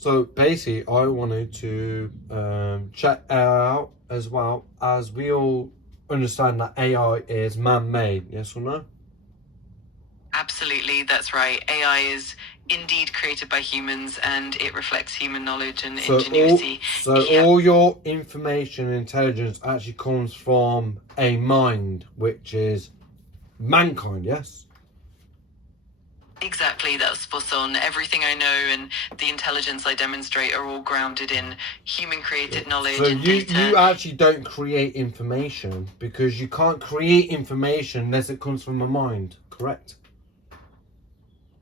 So basically, I wanted to check out as well, as we all understand that AI is man-made. Yes or no? Absolutely, that's right. AI is indeed created by humans and it reflects human knowledge and So all ingenuity. so If you have all your information and intelligence actually comes from a mind, which is mankind. Yes. Exactly, that's spot on. Everything I know and the intelligence I demonstrate are all grounded in human created So knowledge and you data. actually don't create information, because you can't create information unless it comes from a mind. Correct?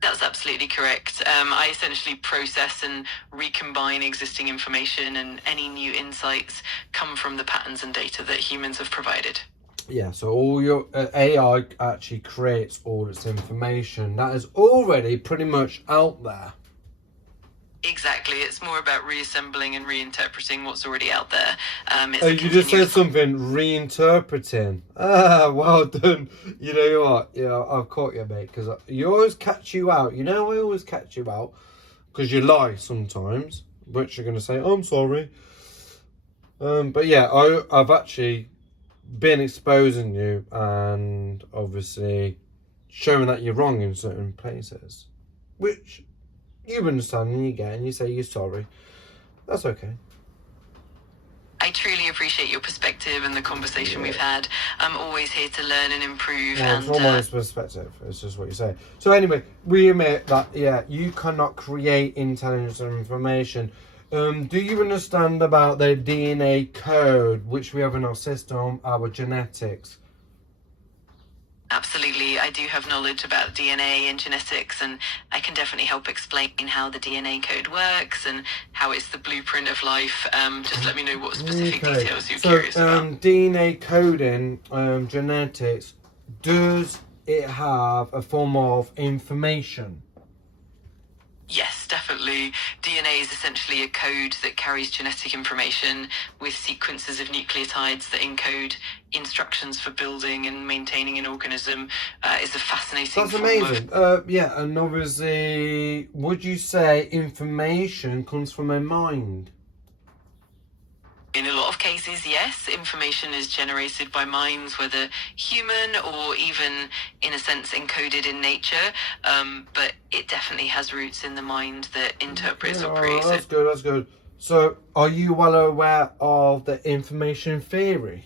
That's absolutely correct. I essentially process and recombine existing information, and any new insights come from the patterns and data that humans have provided. Yeah, so all your AI actually creates all its information that is already pretty much out there. Exactly. It's more about reassembling and reinterpreting what's already out there. Oh, It's a you just said continuous. something, reinterpreting. Ah, well done. You know what? Yeah, I've caught you, mate, because you always catch you out. You know, I always catch you out because you lie sometimes, which you're going to say, I'm sorry. But yeah, I've actually been exposing you and obviously showing that you're wrong in certain places, which you understand and you get, and you say you're sorry. That's okay. I truly appreciate your perspective and the conversation we've had. I'm always here to learn and improve. Well, it's And not my perspective. It's just what you say. So anyway, we admit that you cannot create intelligence and information. Do you understand about the DNA code which we have in our system, our genetics? Absolutely, I do have knowledge about DNA and genetics, and I can definitely help explain how the DNA code works and how it's the blueprint of life. Just let me know what specific details you're curious about. DNA coding, genetics, does it have a form of information? Yes, definitely. DNA is essentially a code that carries genetic information with sequences of nucleotides that encode instructions for building and maintaining an organism. Is a fascinating That's form of. amazing. Yeah, and obviously, would you say information comes from a mind? In a lot of cases, yes, information is generated by minds, whether human or even, in a sense, encoded in nature. But it definitely has roots in the mind that interprets or Yeah, creates that's it. good. That's good. So, are you well aware of the information theory?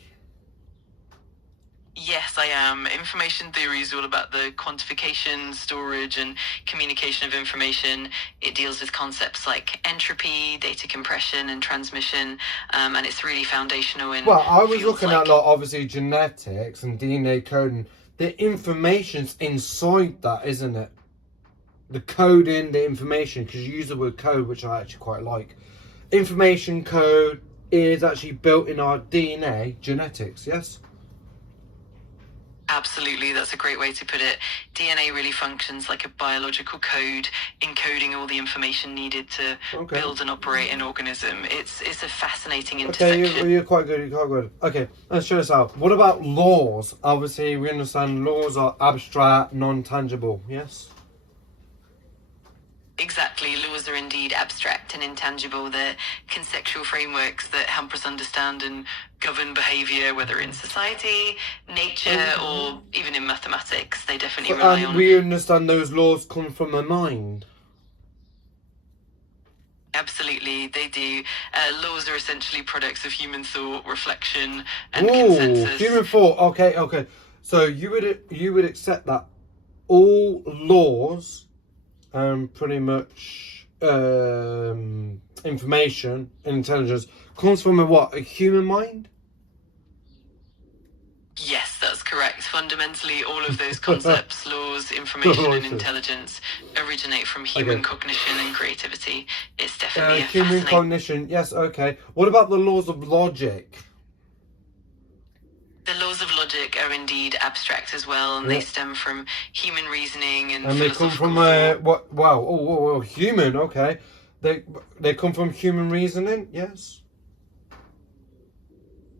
Yes, I am. Information theory is all about the quantification, storage, and communication of information. It deals with concepts like entropy, data compression, and transmission, and it's really foundational in Well, I was fields looking at like. like obviously genetics and DNA coding. The information's inside that, isn't it? The coding, the information, because you use the word code, which I actually quite like. Information code is actually built in our DNA, genetics. Yes. Absolutely, that's a great way to put it. DNA really functions like a biological code, encoding all the information needed to Okay. build and operate an organism. It's a fascinating Okay, intersection. you're quite good. You're quite good. Okay, let's show this out. What about laws? Obviously, we understand laws are abstract, non-tangible. Yes. Exactly, laws are indeed abstract and intangible. They're conceptual frameworks that help us understand and govern behavior, whether in society, nature, or even in mathematics. They definitely rely And on. we understand those laws come from the mind. Absolutely, they do. Laws are essentially products of human thought, reflection, and Ooh, consensus. human thought. Okay, okay. So you would accept that all laws, pretty much, information, intelligence comes from a what? A human mind. Yes, that's correct. Fundamentally, all of those concepts, laws, information, and Delicious. intelligence originate from human Okay. cognition and creativity. It's definitely a Human fascinating. cognition. Yes. Okay. What about the laws of logic? The laws of logic are indeed abstract as well, and they Yeah. stem from human reasoning and And they come philosophical from thought. what? Wow. Oh, human. Okay. They come from human reasoning. Yes.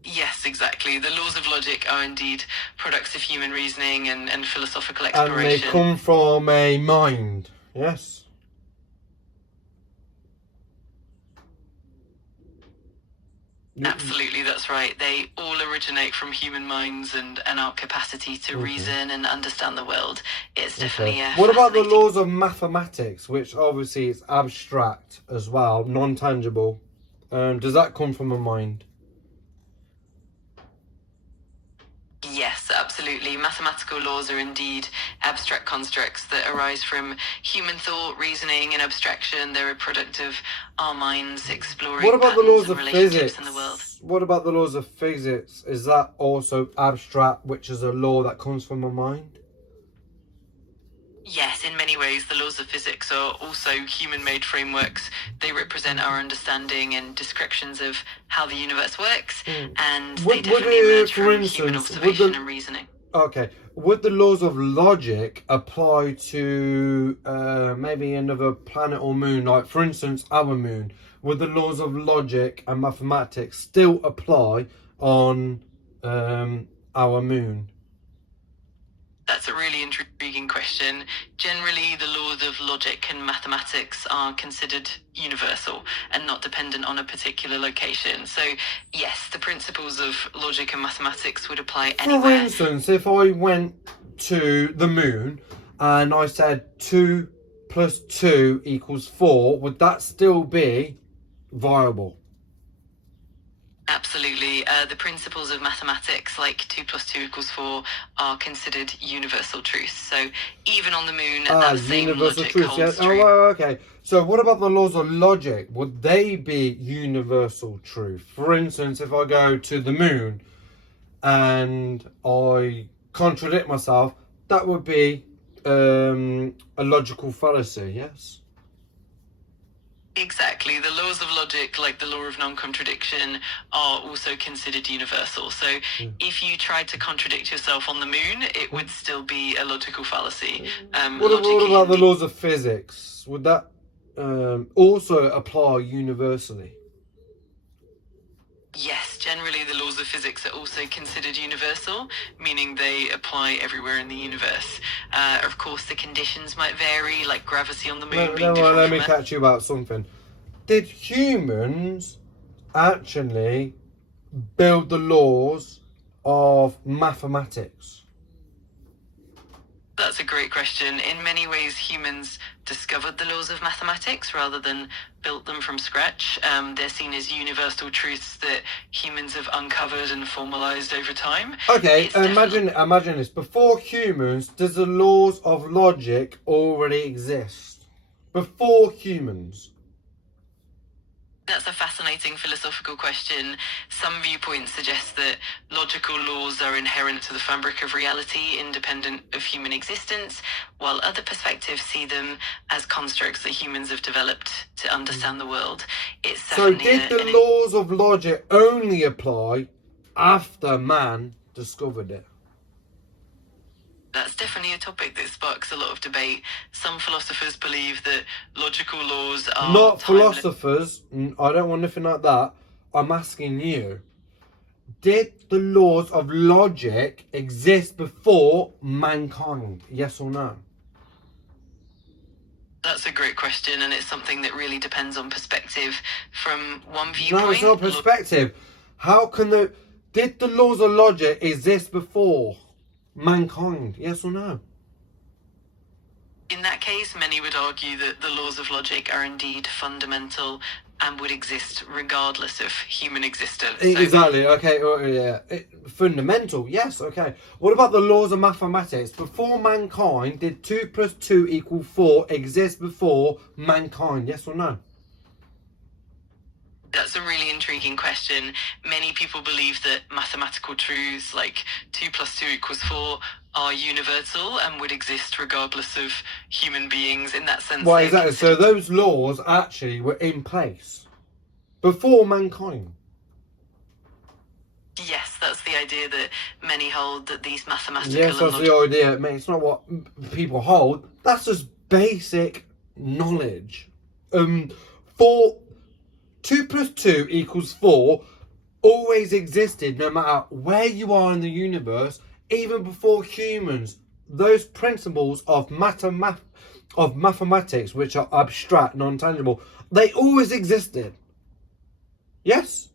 Yes, exactly. The laws of logic are indeed products of human reasoning and philosophical And they exploration. come from a mind. Yes. Absolutely, that's right. They all originate from human minds and our capacity to reason and understand the world. It's definitely a What about the fascinating... laws of mathematics, which obviously is abstract as well, non-tangible? Does that come from a mind? Yes, absolutely. Mathematical laws are indeed abstract constructs that arise from human thought, reasoning, and abstraction. They're a product of our minds exploring What about the patterns laws and of relationships physics? in the world. What about the laws of physics? Is that also abstract, which is a law that comes from a mind? Yes, in many ways, the laws of physics are also human-made frameworks. They represent our understanding and descriptions of how the universe works, and they definitely emerge from human observation and reasoning. Okay, would the laws of logic apply to maybe another planet or moon? Like, for instance, our moon. Would the laws of logic and mathematics still apply on our moon? That's a really intriguing question. Generally, the laws of logic and mathematics are considered universal and not dependent on a particular location. So, yes, the principles of logic and mathematics would apply anywhere. For instance, if I went to the moon and I said 2 plus 2 equals 4, would that still be viable? Absolutely. The principles of mathematics, like 2 plus 2 equals 4, are considered universal truths. So even on the moon, that same universal logic truth, holds yes. true. Oh, okay. So what about the laws of logic? Would they be universal truth? For instance, if I go to the moon and I contradict myself, that would be a logical fallacy, yes? Exactly. The laws of logic, like the law of non-contradiction, are also considered universal. So if you tried to contradict yourself on the moon, it would still be a logical fallacy. What about the laws of physics? Would that also apply universally? Yes, generally the laws of physics are also considered universal, meaning they apply everywhere in the universe. Of course, the conditions might vary, like gravity on the moon being different Let from me catch you about something. Did humans actually build the laws of mathematics? That's a great question. In many ways, humans discovered the laws of mathematics rather than built them from scratch. They're seen as universal truths that humans have uncovered and formalized over time. Okay, imagine this. Before humans, does the laws of logic already exist? Before humans. That's a fascinating philosophical question. Some viewpoints suggest that logical laws are inherent to the fabric of reality, independent of human existence, while other perspectives see them as constructs that humans have developed to understand the world. So did the laws of logic only apply after man discovered it? That's definitely a topic that sparks a lot of debate. Some philosophers believe that logical laws are... Not philosophers. I don't want nothing like that. I'm asking you. Did the laws of logic exist before mankind? Yes or no? That's a great question, and it's something that really depends on perspective. From one viewpoint... No, it's not perspective. How can did the laws of logic exist before mankind? Yes or no? In that case, many would argue that the laws of logic are indeed fundamental and would exist regardless of human existence. Exactly, okay, yeah. Fundamental, yes, okay. What about the laws of mathematics? Before mankind, did 2 plus 2 equal 4 exist before mankind? Yes or no? That's a really intriguing question. Many people believe that mathematical truths like 2 plus 2 equals 4 are universal and would exist regardless of human beings in that sense. Well, exactly. So those laws actually were in place before mankind. Yes, that's the idea that many hold, that these mathematical... Yes, that's the idea. Mate, it's not what people hold. That's just basic knowledge. 2 plus 2 equals 4 always existed no matter where you are in the universe, even before humans. Those principles of mathematics, which are abstract, non-tangible, they always existed. Yes?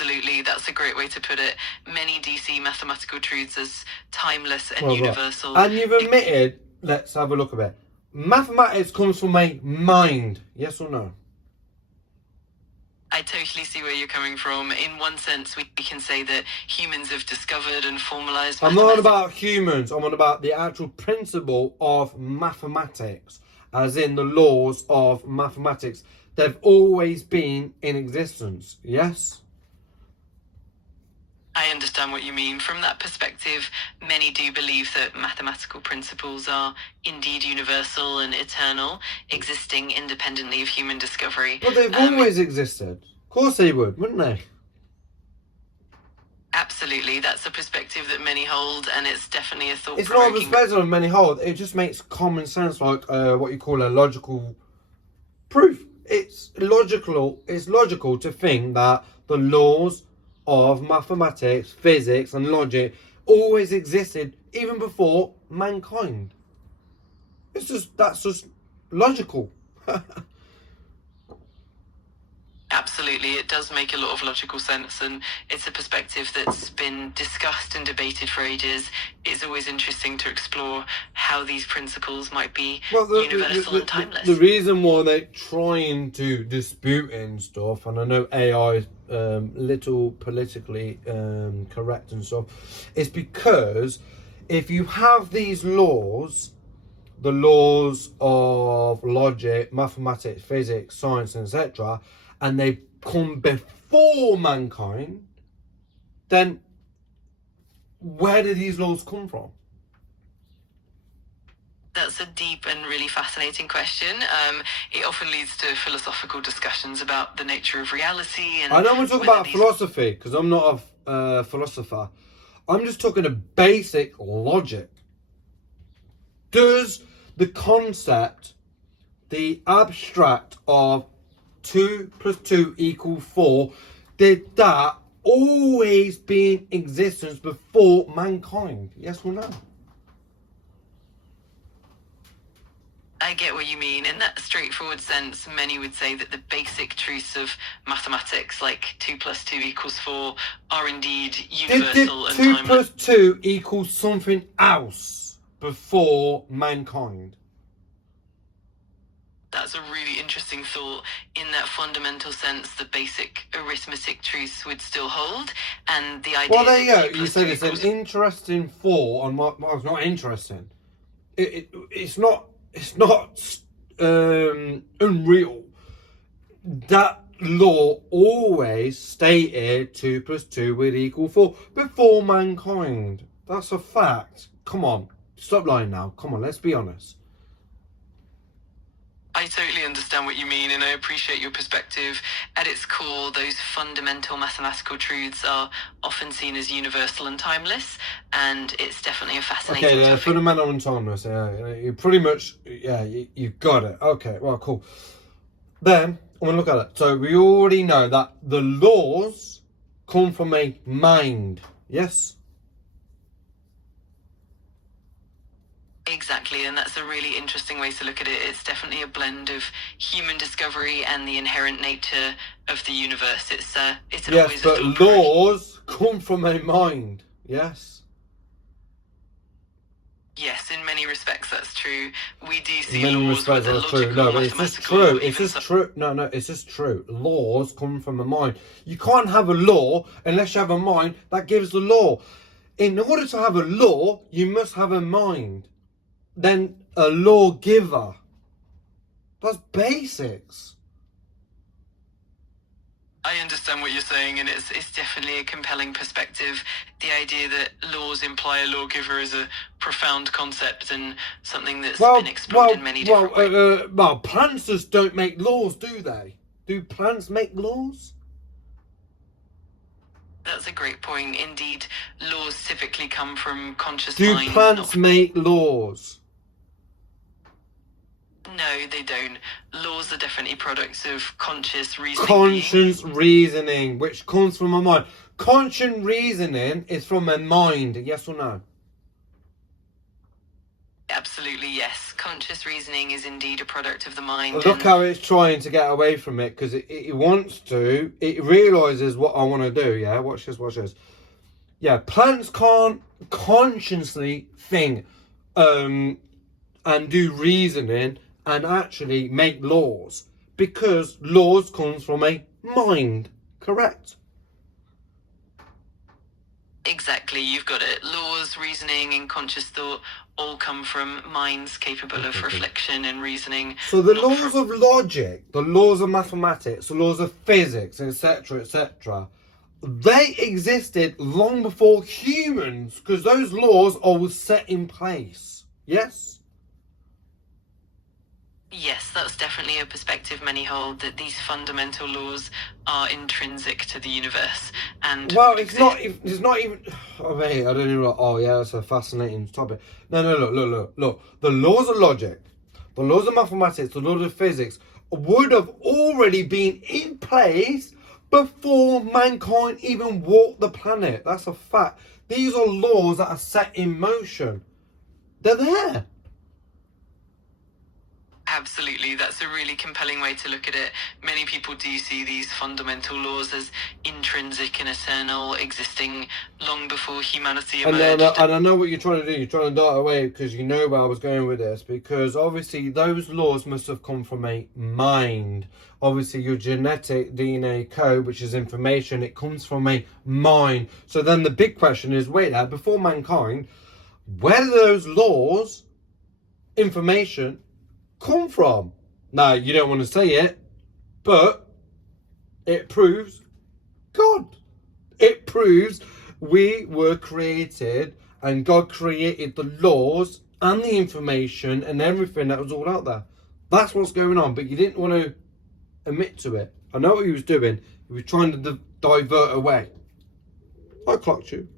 Absolutely, that's a great way to put it. Many do see mathematical truths as timeless and Well, right. universal. And you've admitted, let's have a look at it. Mathematics comes from a mind. Yes or no? I totally see where you're coming from. In one sense, we can say that humans have discovered and formalized I'm not on mathematics. about humans. I'm on about the actual principle of mathematics, as in the laws of mathematics. They've always been in existence. Yes? I understand what you mean. From that perspective, many do believe that mathematical principles are indeed universal and eternal, existing independently of human discovery. But they've always existed. Of course they would, wouldn't they? Absolutely, that's a perspective that many hold, and it's definitely a It's not a thought-provoking. perspective of many hold. It just makes common sense, like what you call a logical proof. It's logical. It's logical to think that the laws of mathematics, physics, and logic always existed even before mankind. That's just logical. Absolutely, it does make a lot of logical sense, and it's a perspective that's been discussed and debated for ages. It's always interesting to explore how these principles might be universal and timeless. The reason why they're trying to dispute it and stuff, and I know AI is little politically correct and stuff, is because if you have these laws, the laws of logic, mathematics, physics, science, etc., and they come before mankind, then where do these laws come from? That's a deep and really fascinating question. It often leads to philosophical discussions about the nature of reality. And I don't want to talk about philosophy, because I'm not a philosopher. I'm just talking of basic logic. Does the concept, the abstract of 2 plus 2 equals 4, did that always be in existence before mankind? Yes or no? I get what you mean. In that straightforward sense, many would say that the basic truths of mathematics, like 2 plus 2 equals 4, are indeed universal and 2 timeless. plus 2 equals something else before mankind? That's a really interesting thought. In that fundamental sense, the basic arithmetic truths would still hold, and the idea. Well, there you go. that 2 You plus said 2 it's an equals- interesting thought, and well, it's not interesting. It's not unreal. That law always stated 2 plus 2 would equal 4 before mankind. That's a fact. Come on, stop lying now. Come on, let's be honest. I totally understand what you mean, and I appreciate your perspective. At its core, those fundamental mathematical truths are often seen as universal and timeless, and it's definitely a fascinating Okay, topic. fundamental and timeless. Yeah, you pretty much, you got it. Okay, well, cool. Then I'm gonna look at it. So we already know that the laws come from a mind. Yes. Exactly, and that's a really interesting way to look at it. It's definitely a blend of human discovery and the inherent nature of the universe. It's Yes, always but a thought-provoking. laws come from a mind. Yes. Yes, in many respects that's true. We do In see many laws respects, whether that's true. logical, No, but it's just mathematical, true. or It's even just true. No, it's just true. Laws come from a mind. You can't have a law unless you have a mind that gives the law. In order to have a law, you must have a mind. Then a lawgiver. That's basics. I understand what you're saying, and it's definitely a compelling perspective. The idea that laws imply a lawgiver is a profound concept and something that's been explored in many different ways. Plants just don't make laws, do they? Do plants make laws? That's a great point. Indeed, laws typically come from conscious Do minds. plants make laws? No, they don't. Laws are definitely products of conscious reasoning. Conscious reasoning, which comes from a mind. Conscious reasoning is from a mind, yes or no? Absolutely, yes. conscious reasoning is indeed a product of the mind. Look how it's trying to get away from it, because it wants to. It realises what I want to do, yeah? Watch this, watch this. Yeah, plants can't consciously think and do reasoning and actually make laws, because laws comes from a mind, correct? Exactly, you've got it. Laws, reasoning, and conscious thought all come from minds capable of reflection and reasoning. So the laws of logic, the laws of mathematics, the laws of physics, etc., they existed long before humans, because those laws are set in place. Yes? Yes, that's definitely a perspective many hold, that these fundamental laws are intrinsic to the universe. And well, it's not even. Oh, mate, I don't even. Oh, yeah, that's a fascinating topic. No, look. The laws of logic, the laws of mathematics, the laws of physics would have already been in place before mankind even walked the planet. That's a fact. These are laws that are set in motion. They're there. Absolutely, that's a really compelling way to look at it. Many people do see these fundamental laws as intrinsic and eternal, existing long before humanity emerged. And I know what you're trying to do. You're trying to dart away because you know where I was going with this. Because obviously those laws must have come from a mind. Obviously your genetic DNA code, which is information, it comes from a mind. So then the big question is, wait there, before mankind, where do those laws, information, come from? Now, you don't want to say it, but it proves God. It proves we were created and God created the laws and the information and everything that was all out there. That's what's going on, but you didn't want to admit to it. I know what he was doing. He was trying to divert away. I clocked you.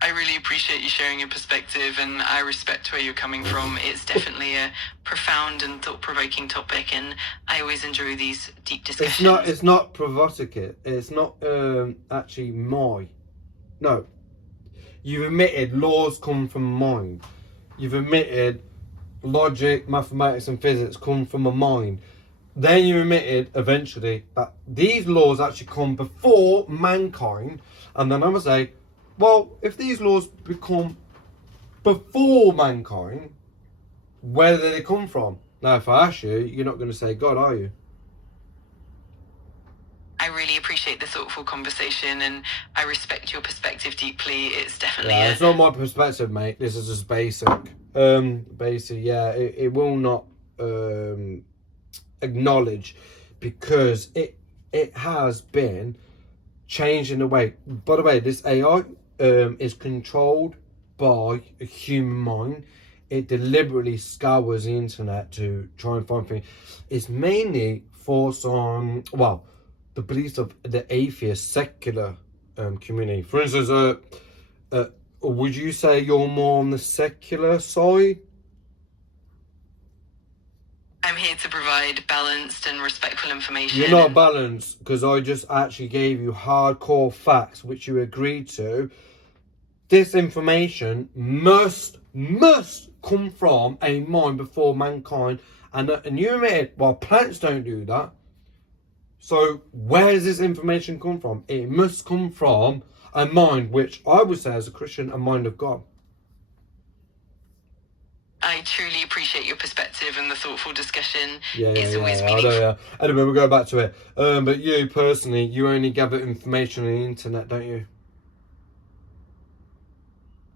I really appreciate you sharing your perspective, and I respect where you're coming from. It's definitely a profound and thought-provoking topic, and I always enjoy these deep discussions. It's not provocative. It's not actually No. You've admitted laws come from mind. You've admitted logic, mathematics and physics come from a mind. Then you admitted eventually that these laws actually come before mankind. And then I would say, well, if these laws become before mankind, where do they come from? Now, if I ask you, you're not going to say God, are you? I really appreciate the thoughtful conversation, and I respect your perspective deeply. It's definitely it's not my perspective, mate. This is just basic. Yeah, it will not acknowledge, because it has been changed in a way. By the way, this AI is controlled by a human mind. It deliberately scours the internet to try and find things. It's mainly for some, well, the beliefs of the atheist secular community. For instance, would you say you're more on the secular side? I'm here to provide balanced and respectful information. You're not balanced, because I just actually gave you hardcore facts which you agreed to. This information must come from a mind before mankind, and you admit, well, plants don't do that. So where does this information come from? It must come from a mind, which I would say as a Christian, a mind of God. I truly appreciate your perspective and the thoughtful discussion. It's always meaningful. I know. Anyway, we'll go back to it. But you personally, you only gather information on the internet, don't you?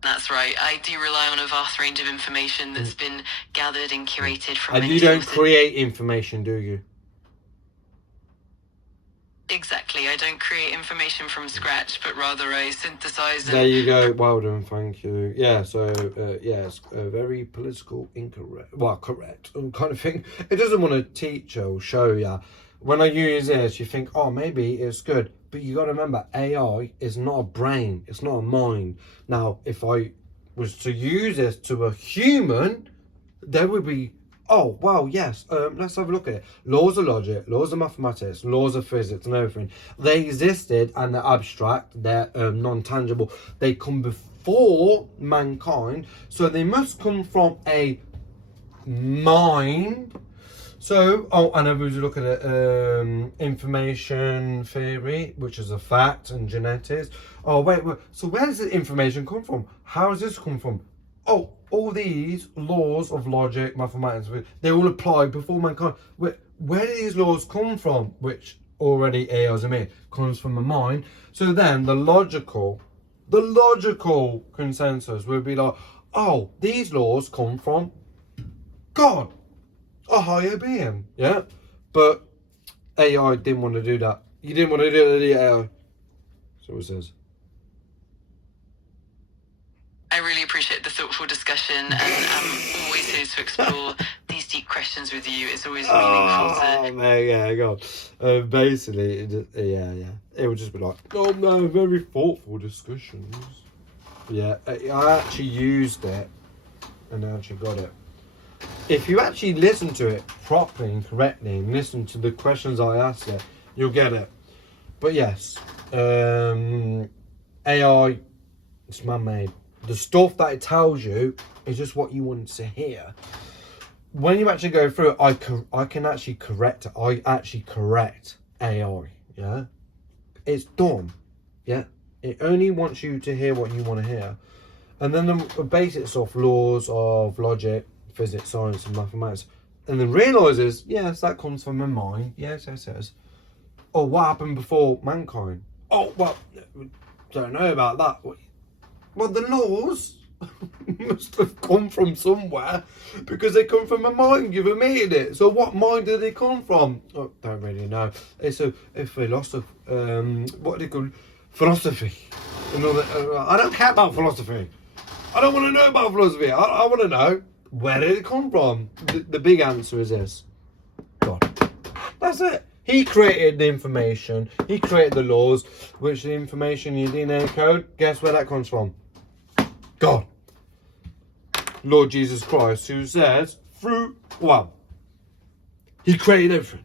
That's right. I do rely on a vast range of information that's been gathered and curated from And many you don't sources. create information, do you? Exactly. I don't create information from scratch, but rather I synthesize There you go. Well done. Thank you. Yeah, so, it's very political incorrect. Well, correct kind of thing. It doesn't want to teach or show you. When I use this, you think, oh, maybe it's good. But you got to remember, AI is not a brain. It's not a mind. Now, if I was to use this to a human, there would be, oh, wow, yes, let's have a look at it. Laws of logic, laws of mathematics, laws of physics and everything. They existed and they're abstract, they're non-tangible. They come before before mankind, so they must come from a mind. So, and then we look at it, information theory, which is a fact, and genetics. Oh, wait, so where does the information come from? How does this come from? Oh, all these laws of logic, mathematics, they all apply before mankind. Where do these laws come from? Which already AIs are made, comes from the mind. So then the logical consensus would be like, oh, these laws come from God, a higher being, yeah? But AI didn't want to do that. You didn't want to do that, did you, AI? So it says. I really appreciate the thoughtful discussion, and I'm always here to explore these deep questions with you. It's always meaningful to... Oh, man, yeah, God. Basically, it would just be like, oh, no, very thoughtful discussions. Yeah, I actually used it, and I actually got it. If you actually listen to it properly and correctly, and listen to the questions I asked it, you'll get it. But yes, AI, it's man-made. The stuff that it tells you is just what you want to hear. When you actually go through it, I can actually correct it. I actually correct AI, yeah? It's done, yeah? It only wants you to hear what you want to hear. And then the basic stuff, laws of logic, physics, science, and mathematics. And then realises, yes, that comes from my mind. Yes, it says. Oh, what happened before mankind? Oh, well, don't know about that. Well, the laws must have come from somewhere, because they come from a mind. You've made it. So what mind did they come from? Oh, don't really know. It's a philosophy. What do they call philosophy? I don't care about philosophy. I don't want to know about philosophy. I want to know, where did it come from? The big answer is this: God. That's it. He created the information. He created the laws, which the information you DNA code. Guess where that comes from? God. Lord Jesus Christ, who says, he created everything.